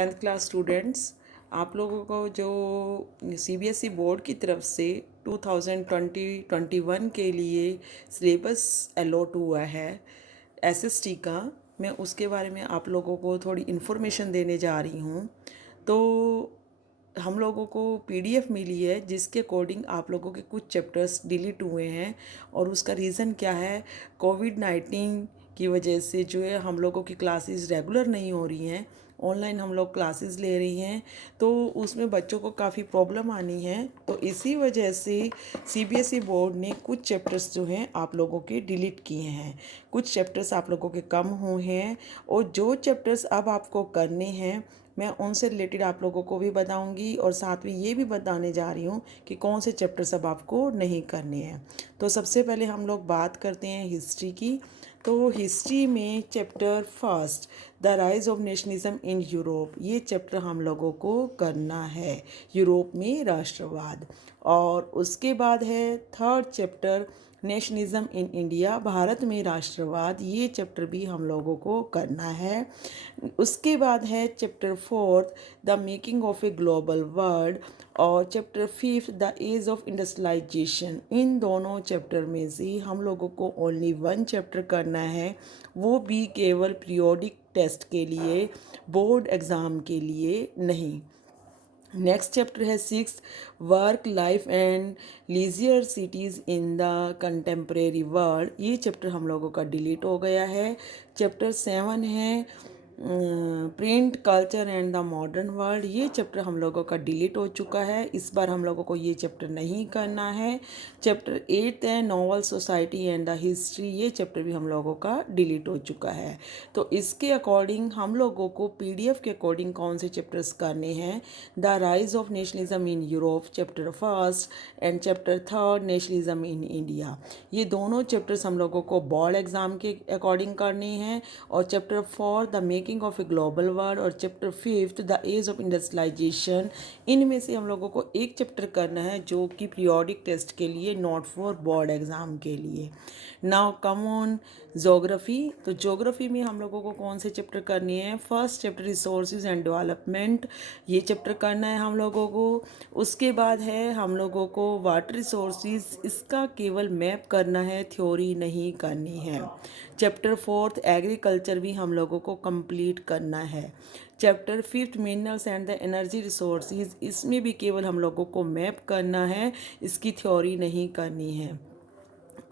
Tenth class students, आप लोगों को जो सीबीएसई बोर्ड की तरफ से 2020-21 के लिए सिलेबस अलॉट हुआ है एसएसटी का, मैं उसके बारे में आप लोगों को थोड़ी इन्फॉर्मेशन देने जा रही हूँ। तो हम लोगों को पीडीएफ मिली है जिसके अकॉर्डिंग आप लोगों के कुछ चैप्टर्स डिलीट हुए हैं और उसका रीज़न क्या है, कोविड-19 की वजह से जो है हम लोगों की क्लासेस रेगुलर नहीं हो रही हैं, ऑनलाइन हम लोग क्लासेस ले रही हैं, तो उसमें बच्चों को काफ़ी प्रॉब्लम आनी है। तो इसी वजह से सीबीएसई बोर्ड ने कुछ चैप्टर्स जो हैं आप लोगों के डिलीट किए हैं, कुछ चैप्टर्स आप लोगों के कम हुए हैं और जो चैप्टर्स अब आपको करने हैं मैं उनसे रिलेटेड आप लोगों को भी बताऊंगी और साथ में ये भी बताने जा रही हूँ कि कौन से चैप्टर्स अब आपको नहीं करने हैं। तो सबसे पहले हम लोग बात करते हैं हिस्ट्री की। तो हिस्ट्री में chapter first the rise of nationalism in Europe, ये चैप्टर हम लोगों को करना है, यूरोप में राष्ट्रवाद। और उसके बाद है third chapter nationalism in India, Bharat में राष्ट्रवाद, ये चैप्टर भी हम लोगों को करना है। उसके बाद है chapter fourth the making of a global world और chapter fifth the age of industrialization. इन दोनों चैप्टर में से हम लोगों को ओनली वन चैप्टर करना है, वो भी केवल पीरियोडिक टेस्ट के लिए, बोर्ड एग्ज़ाम के लिए नहीं। नेक्स्ट चैप्टर है six work life and leisure cities in the contemporary world, ये चैप्टर हम लोगों का डिलीट हो गया है। चैप्टर सेवन है print culture and the modern world, ये चैप्टर हम लोगों का डिलीट हो चुका है, इस बार हम लोगों को ये चैप्टर नहीं करना है। चैप्टर एट है novel society and the history, ये चैप्टर भी हम लोगों का डिलीट हो चुका है। तो इसके अकॉर्डिंग हम लोगों को पीडीएफ के अकॉर्डिंग कौन से चैप्टर्स करने हैं, the rise of nationalism in Europe chapter first and chapter third nationalism in India, ये दोनों चैप्टर्स हम लोगों को बोर्ड एग्जाम के अकॉर्डिंग करने हैं। और chapter four the making of a global world और chapter fifth the age of industrialization, इनमें से हम लोगों को एक चैप्टर करना है जो कि पीरियोडिक टेस्ट के लिए, नॉट फॉर बोर्ड एग्जाम के लिए। Now come on geography. तो जोग्राफ़ी में हम लोगों को कौन से चैप्टर करनी है, first chapter resources and development, ये चैप्टर करना है हम लोगों को। उसके बाद है हम लोगों को वाटर रिसोर्सेज, इसका केवल मैप करना है, थ्योरी नहीं करनी है। चैप्टर फोर्थ एग्रीकल्चर भी हम लोगों को कंप्लीट करना है। Chapter fifth minerals and the energy resources, इसमें भी केवल हम लोगों को मैप करना है, इसकी थ्योरी नहीं करनी है।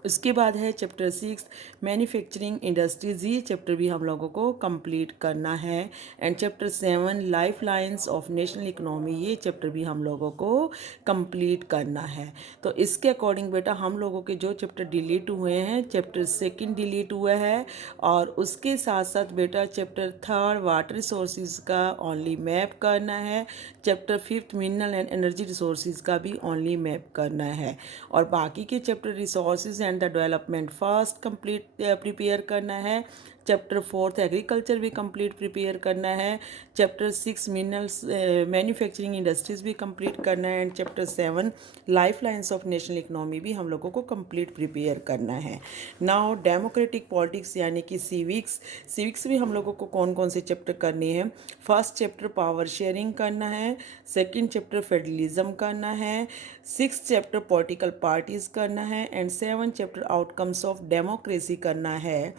उसके बाद है चैप्टर सिक्स मैन्युफैक्चरिंग इंडस्ट्रीज, ये चैप्टर भी हम लोगों को कंप्लीट करना है। And chapter seven life lines of national economy, ये चैप्टर भी हम लोगों को कंप्लीट करना है। तो इसके अकॉर्डिंग बेटा हम लोगों के जो चैप्टर डिलीट हुए हैं, चैप्टर सेकंड डिलीट हुआ है और उसके साथ साथ बेटा चैप्टर थर्ड वाटर रिसोर्सेज का ओनली मैप करना है, chapter fifth mineral and energy resources का भी ओनली मैप करना है। और बाकी के chapter resources and the development first complete prepare करना है। चैप्टर फोर्थ एग्रीकल्चर भी कंप्लीट प्रिपेयर करना है। Chapter six minerals manufacturing industries भी कंप्लीट करना है। And chapter seven life lines of national economy भी हम लोगों को कंप्लीट प्रिपेयर करना है। नाउ डेमोक्रेटिक पॉलिटिक्स यानी कि सिविक्स, सिविक्स भी हम लोगों को कौन कौन से चैप्टर करने हैं, फर्स्ट चैप्टर पावर शेयरिंग करना है, सेकेंड चैप्टर फेडरलिज्म करना है, सिक्स चैप्टर पॉलिटिकल पार्टीज करना है and seven chapter outcomes of democracy करना है।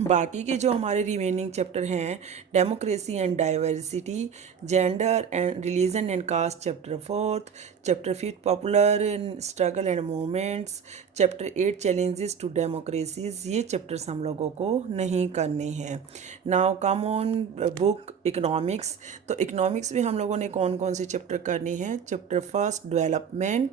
बाकी के जो हमारे रिमेनिंग चैप्टर हैं democracy and diversity, gender and religion and caste chapter fourth, chapter fifth popular struggle and movements, chapter eight challenges to democracies, ये चैप्टर्स हम लोगों को नहीं करने हैं। Now come on book economics. तो इकोनॉमिक्स में हम लोगों ने कौन कौन से चैप्टर करने हैं, chapter first development,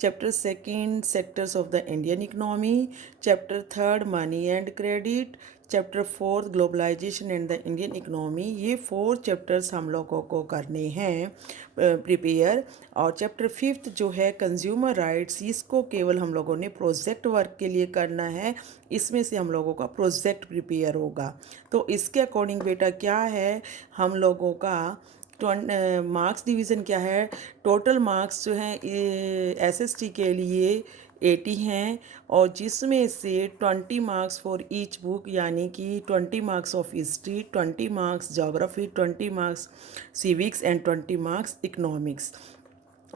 chapter second sectors of the Indian economy, chapter third money and credit, chapter fourth globalisation and the Indian economy, ये फोर चैप्टर्स हम लोगों को करने हैं प्रिपेयर। और चैप्टर फिफ्थ जो है कंज्यूमर राइट्स, इसको केवल हम लोगों ने प्रोजेक्ट वर्क के लिए करना है, इसमें से हम लोगों का प्रोजेक्ट प्रिपेयर होगा। तो इसके अकॉर्डिंग बेटा क्या है हम लोगों का मार्क्स डिवीज़न क्या है, टोटल मार्क्स जो हैं एसएसटी के लिए 80 हैं, और जिसमें से 20 मार्क्स फॉर ईच बुक, यानी कि 20 marks of history, 20 marks geography, 20 marks civics and 20 marks economics,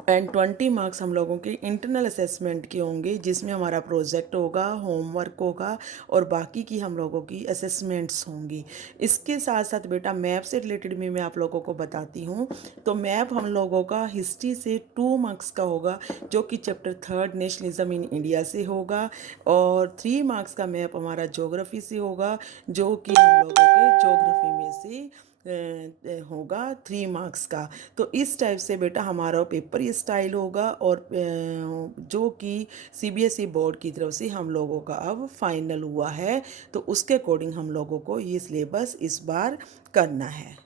and 20 marks हम लोगों के इंटरनल असेसमेंट के होंगे, जिसमें हमारा प्रोजेक्ट होगा, होमवर्क होगा, और बाकी की हम लोगों की असेसमेंट्स होंगी। इसके साथ साथ बेटा मैप से रिलेटेड भी मैं आप लोगों को बताती हूँ। तो मैप हम लोगों का हिस्ट्री से 2 मार्क्स का होगा, जो कि चैप्टर 3 नेशनलिज्म इन इंडिया से होगा, और 3 मार्क्स का मैप हमारा ज्योग्राफी से होगा, जो कि हम लोगों के ज्योग्राफी में से होगा 3 मार्क्स का। तो इस टाइप से बेटा हमारा पेपर स्टाइल होगा, और जो कि सीबीएसई बोर्ड की तरफ से हम लोगों का अब फाइनल हुआ है, तो उसके अकॉर्डिंग हम लोगों को ये सिलेबस इस बार करना है।